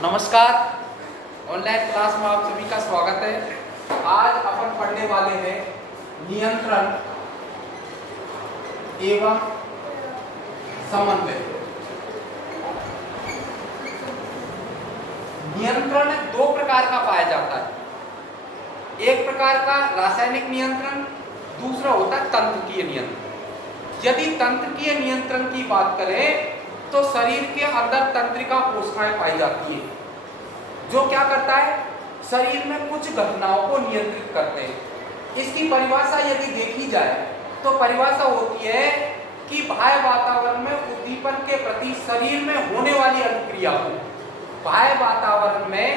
नमस्कार। Online class में आप सभी का स्वागत है। आज अपन पढ़ने वाले हैं नियंत्रण एवं समन्वय। नियंत्रण दो प्रकार का पाया जाता है। एक प्रकार का रासायनिक नियंत्रण, दूसरा होता है तंत्रिकीय नियंत्रण। यदि तंत्रिकीय नियंत्रण की बात करें तो शरीर के अंदर तंत्रिका कोशिकाएं पाई जाती है, जो क्या करता है, शरीर में कुछ घटनाओं को नियंत्रित करते हैं। इसकी परिभाषा यदि देखी जाए तो परिभाषा होती है कि बाह्य वातावरण में उद्दीपन के प्रति शरीर में होने वाली अनुक्रिया को, बाह्य वातावरण में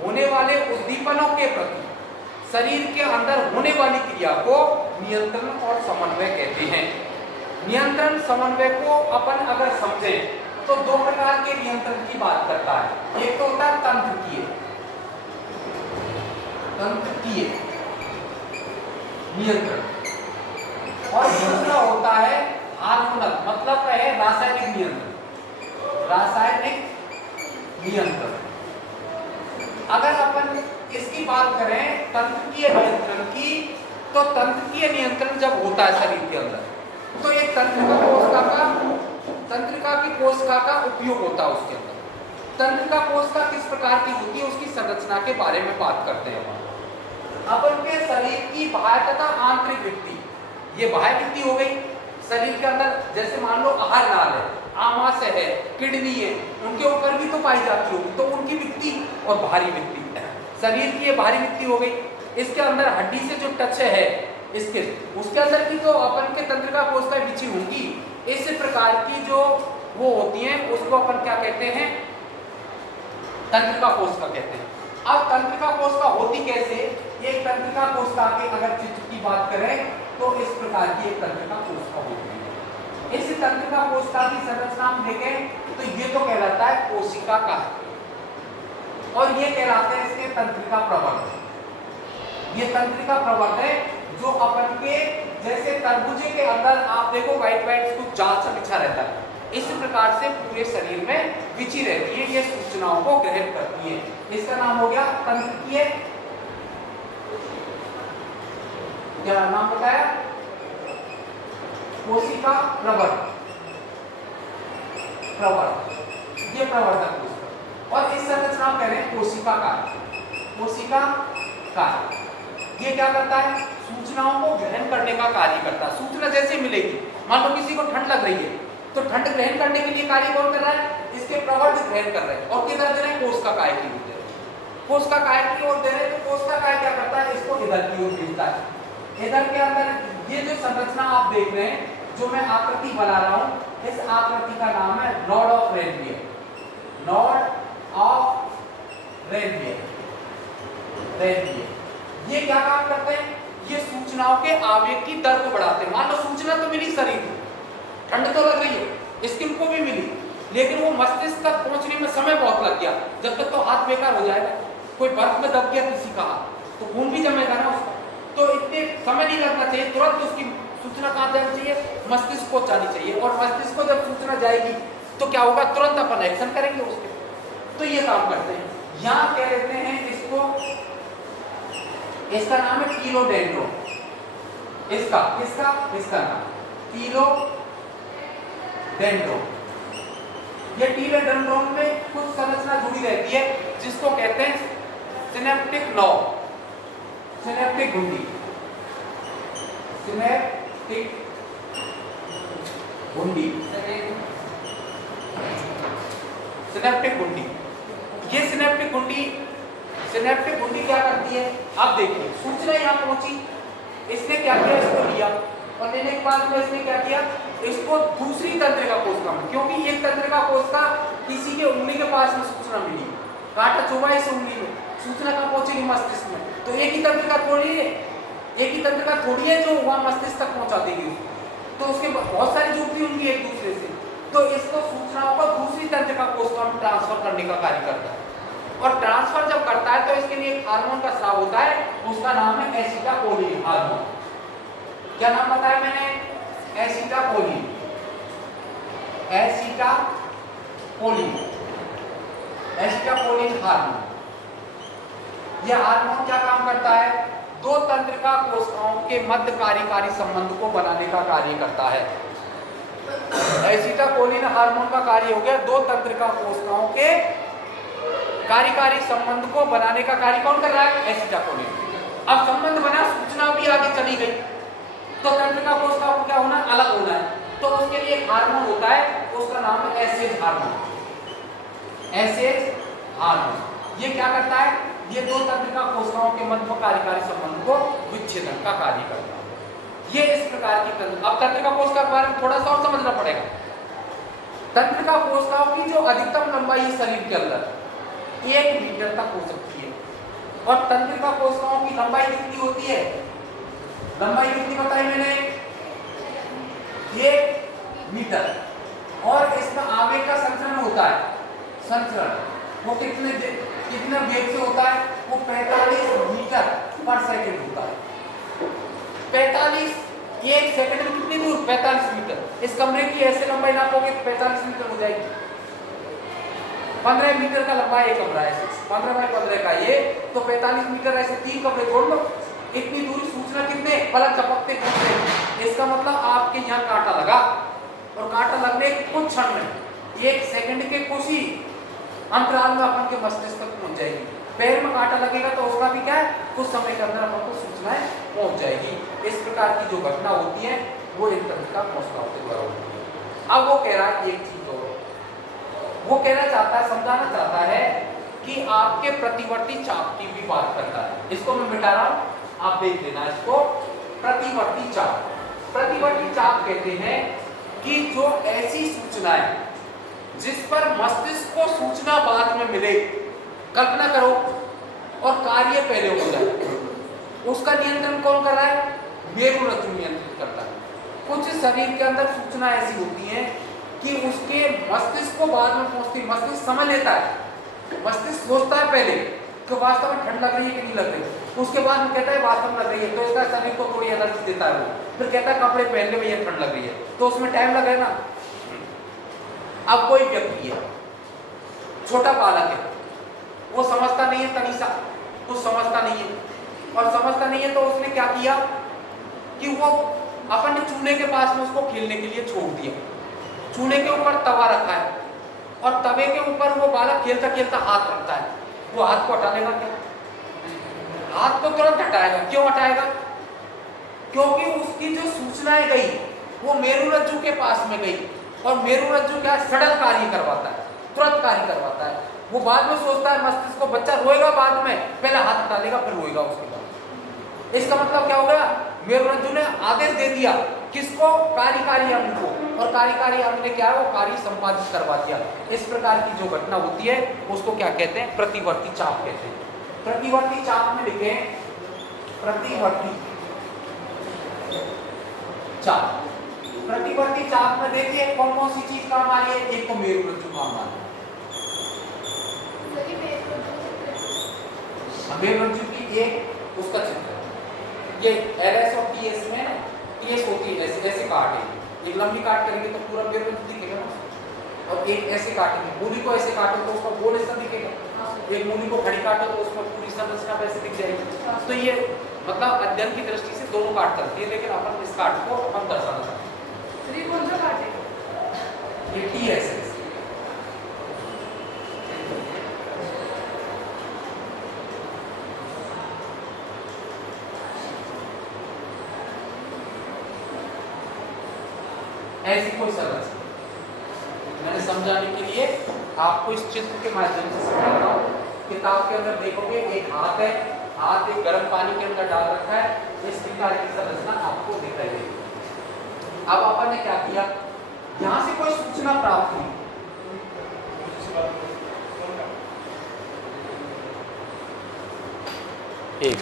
होने वाले उद्दीपनों के प्रति शरीर के अंदर होने वाली क्रिया को नियंत्रण और समन्वय कहते हैं। नियंत्रण समन्वय को अपन अगर समझें तो दो प्रकार के नियंत्रण की बात करता है। एक तो होता है तंत्रिकीय नियंत्रण और दूसरा होता है हार्मोनल, मतलब है रासायनिक नियंत्रण। अगर अपन इसकी बात करें तंत्रिकीय नियंत्रण की, तो तंत्रिकीय नियंत्रण जब होता है शरीर के अंदर तो एक तंत्रिका की कोशिका का उपयोग होता है उसके अंदर। तंत्रिका कोशिका किस प्रकार की होती है उसकी संरचना के बारे में बात करते हैं। अपन के शरीर की बाह्य तथा आंतरिक भित्ति, ये बाह्य भित्ति हो गई शरीर के अंदर। जैसे मान लो आहार नाल है, आमाशय है, किडनी है, उनके ऊपर भी तो पाई जाती होगी, तो उनकी भित्ति और बाहरी भित्ति, शरीर की ये बाहरी भित्ति हो गई। इसके अंदर हड्डी से जो टच है इसके, उसके अंदर की तो अपन के तंत्रिका कोशिकाएं बिछी होंगी। इस प्रकार की जो वो होती हैं उसको अपन क्या कहते हैं, तंत्रिका कोशिका कहते हैं। अब तंत्रिका कोशिका होती कैसे, एक तंत्रिका कोशिका के अगर चित्र की बात करें तो इस प्रकार की एक तंत्रिका कोशिका होती है। इस तंत्रिका कोशिका की संरचना हम देखें तो ये तो कहलाता है कोशिका का है, और ये कहलाते हैं इसके तंत्रिका प्रवर्ध। ये तंत्रिका प्रवर्ध है जो अपन के जैसे तरबूजे के अंदर आप देखो व्हाइट कुछ जाल सा बिछा रहता है, इस प्रकार से पूरे शरीर में बिछी रहती है, ये सूचनाओं को ग्रहण करती है। इसका नाम हो गया तंत्रिकीय, क्या नाम बताया, कोशिका प्रवर्ध, ये प्रवर्धक कोशिका। और इस संरचना कह रहे हैं कोशिका का। ये क्या करता है, सूचनाओं को ग्रहण करने का कार्य करता है। सूचना जैसे मिलेगी, मान लो किसी को ठंड लग रही है तो ठंड ग्रहण करने के लिए कार्य कौन कर रहा है, इसके प्रवर्ध ग्रहण कर रहे हैं। और किधर दे रहे हैं, कोशिका काय की ओर दे रहे हैं, कोशिका काय की ओर दे रहे हैं। तो कोशिका काय क्या करता है, इसको इधर की ओर भेजता है। इधर के अंदर ये जो संरचना आप देख रहे हैं, जो मैं आकृति बना रहा हूं, इस आकृति का नाम है नोड ऑफ रेनवियर। ये क्या काम करते हैं, ये सूचनाओं के आवेग की दर को बढ़ाते हैं। मान लो सूचना तो मिली शरीर को, ठंड तो लग रही है, स्किन को भी मिली, लेकिन वो मस्तिष्क तक पहुंचने में समय बहुत लग गया। जब तक तो हाथ बेकार हो जाएगा, कोई बर्फ में दब गया किसी का हाथ तो खून भी जमेगा ना उसका, तो इतने समय नहीं लगना चाहिए, तुरंत उसकी सूचना कहाँ जानी चाहिए, मस्तिष्क को जानी चाहिए। और मस्तिष्क को जब सूचना जाएगी तो क्या होगा, तुरंत अपन एक्शन करेंगे उसके। तो ये काम करते हैं। यहाँ कह लेते हैं इसको, इसका नाम है टीलोडेंड्रोन। इसका नाम टीलोडेंड्रोन। ये टीलोडेंड्रोन में कुछ संरचना जुड़ी रहती है जिसको कहते हैं सिनेप्टिक नॉब, सिनेप्टिक घुंडी। ये सिनेप्टिक घुंडी क्या करती है, आप देखिए सूचना यहाँ पहुंची, इसने क्या किया, इसको लिया, और लेने के बाद में इसने क्या किया, इसको दूसरी तंत्रिका कोशिका में, क्योंकि एक तंत्रिका कोशिका किसी के उंगली के पास में सूचना मिली, कांटा चुभा इस उंगली में, सूचना कहाँ पहुंचेगी, मस्तिष्क में। तो एक ही तंत्रिका थोड़ी है जो वहां मस्तिष्क तक पहुंचा देगी, तो उसके बहुत सारी जुड़ती होंगी एक दूसरे से। तो इसको सूचनाओं को दूसरी तंत्रिका कोशिका में ट्रांसफर करने का कार्य करता है। और ट्रांसफर जब करता है तो इसके लिए एक हार्मोन का स्राव होता है, उसका नाम है एसिटाकोलिन हार्मोन। क्या नाम बताया मैंने, एसिटाकोलिन। एसिटाकोलिन हार्मोन। यह हार्मोन क्या काम करता है? दो तंत्रिका कोशिकाओं के मध्य कार्यकारी संबंध को बनाने का कार्य करता है। एसिटाकोलिन हार्मोन का कार्य हो गया दो तंत्रिका कोशिकाओं के कार्यकारी संबंध को बनाने का कार्य कौन कर रहा है? एसिटाकोलिन। अब संबंध बना, सूचना भी आगे चली गई, तो तंत्रिका कोशिकाओं को क्या होना है? अलग होना है। तो उसके लिए एक हार्मोन होता है, उसका नाम है एसेज हार्मोन। एसेज हार्मोन ये क्या करता है? ये दो तंत्रिका कोशिकाओं के मध्य कार्यकारी संबंध को विच्छेदन का कार्य करता है। ये इस प्रकार की अब तंत्रिका कोशिका के बारे में थोड़ा सा और समझना पड़ेगा। तंत्रिका कोशिकाओं की जो अधिकतम लंबाई है शरीर के अंदर 1 मीटर तक हो सकती है। और तंत्रिका कोशिकाओं की लंबाई कितनी होती है? लंबाई कितनी बताई मैंने? 1 मीटर। और इसमें आवेग का संचरण होता है। संचरण वो कितने वेग से होता है? वो 45 मीटर पर सेकंड होता है। 45 1 सेकंड में कितनी दूर? 45 मीटर। इस कमरे की ऐसे लंबाई नापोगे तो 45 मीटर हो जाएगी। 15 मीटर का लंबा एक कमरा है, 15 बाई 15 का ये, तो 45 मीटर ऐसे 3 कमरे जोड़ लो। इतनी दूरी सूचना कितने? पलक झपकते दूर। इसका मतलब आपके यहाँ कांटा लगा और कांटा लगने के कुछ क्षण में 1 सेकंड के कुछ ही अंतराल में अपन के मस्तिष्क तक पहुंच जाएगी। पैर में कांटा लगेगा तो उसका भी क्या है? कुछ समय के अंदर अपन को सूचनाएं पहुंच जाएगी। इस प्रकार की जो घटना होती है वो एक तंत्रिका कोशिकाओं के द्वारा होती है। अब वो कह रहा है एक चीज और, वो कहना चाहता है, समझाना चाहता है कि आपके प्रतिवर्ती चाप की भी बात करता है। इसको मैं मिटा रहा हूं, आप देख लेना इसको। प्रतिवर्ती चाप, प्रतिवर्ती चाप कहते हैं कि जो ऐसी सूचनाएं जिस पर मस्तिष्क को सूचना बाद में मिले, कल्पना करो, और कार्य पहले हो जाए, उसका नियंत्रण कौन कर रहा है? मेरुरज्जु नियंत्रित करता है। कुछ शरीर के अंदर सूचना ऐसी होती है कि उसके मस्तिष्क को बाद में पहुंचती, मस्तिष्क समझ लेता है, मस्तिष्क सोचता है पहले कि वास्तव में ठंड लग रही है कि नहीं लग रही, उसके बाद में कहता है वास्तव में लग रही है, तो इसका शरीर को थोड़ी एनर्जी देता है वो, फिर कहता है कपड़े पहन ले भैया ठंड लग रही है, तो उसमें टाइम लगेगा ना। अब कोई व्यक्ति है, छोटा बालक है, वो समझता नहीं है, तनिषा कुछ समझता नहीं है, और समझता नहीं है तो उसने क्या किया कि वो अपन ने चूने के पास में उसको खेलने के लिए छोड़ दिया। चूने के ऊपर तवा रखा है और तवे के ऊपर वो बालक खेलता खेलता हाथ रखता है, वो हाथ को हटा लेगा क्या? हाथ को तुरंत हटाएगा। क्यों हटाएगा? क्योंकि उसकी जो सूचनाएं गई वो मेरुरज्जु के पास में गई, और मेरुरज्जु क्या सडन कार्य करवाता है, तुरंत कार्य करवाता है। वो बाद में सोचता है, मस्तिष्क को बच्चा रोएगा बाद में, पहले हाथ हटा लेगा फिर रोएगा उसके बाद। इसका मतलब क्या हो गया? मेरुरज्जु ने आदेश दे दिया किसको? कार्यकारी अंग को, और कार्यकारी अंग ने क्या है? वो कार्य संपादित करवा दिया। इस प्रकार की जो घटना होती है उसको क्या कहते हैं? प्रतिवर्ती चाप कहते हैं। प्रतिवर्ती चाप में लिखे प्रतिवर्ती चाप। प्रतिवर्ती चाप में देखिए कौन कौन सी चीज काम आ रही है? एक तो मेरुरज्जु काम आ रही है, मेरुरज्जु की एक उसका चित्र, ये LS और TS में ना, TS होती है ऐसे ऐसे काट है, एक लंबी काट करेंगे तो पूरा मेरुरज्जु दिखेगा ना, और एक ऐसे काटेंगे, मूली को ऐसे काटो तो उसका गोल ऐसा दिखेगा, एक मूली को खड़ी काटो तो उसमें पूरी संरचना वैसे दिख जाएगी। तो ये मतलब अध्ययन की दृष्टि से दोनों काट करती है, लेकिन अपन इस काट को हम दर्शाना चाहते हैं। कौन सा काट है? ये TS है। ऐसी कोई संरचना मैंने समझाने के लिए आपको इस चित्र के माध्यम से समझाता हूँ। किताब के अंदर देखोगे एक हाथ है, हाथ एक गर्म पानी के अंदर डाल रखा है, इस प्रकार की संरचना आपको दिखाई देगी। अब अपन ने क्या किया? यहाँ से कोई सूचना प्राप्त हुई, एक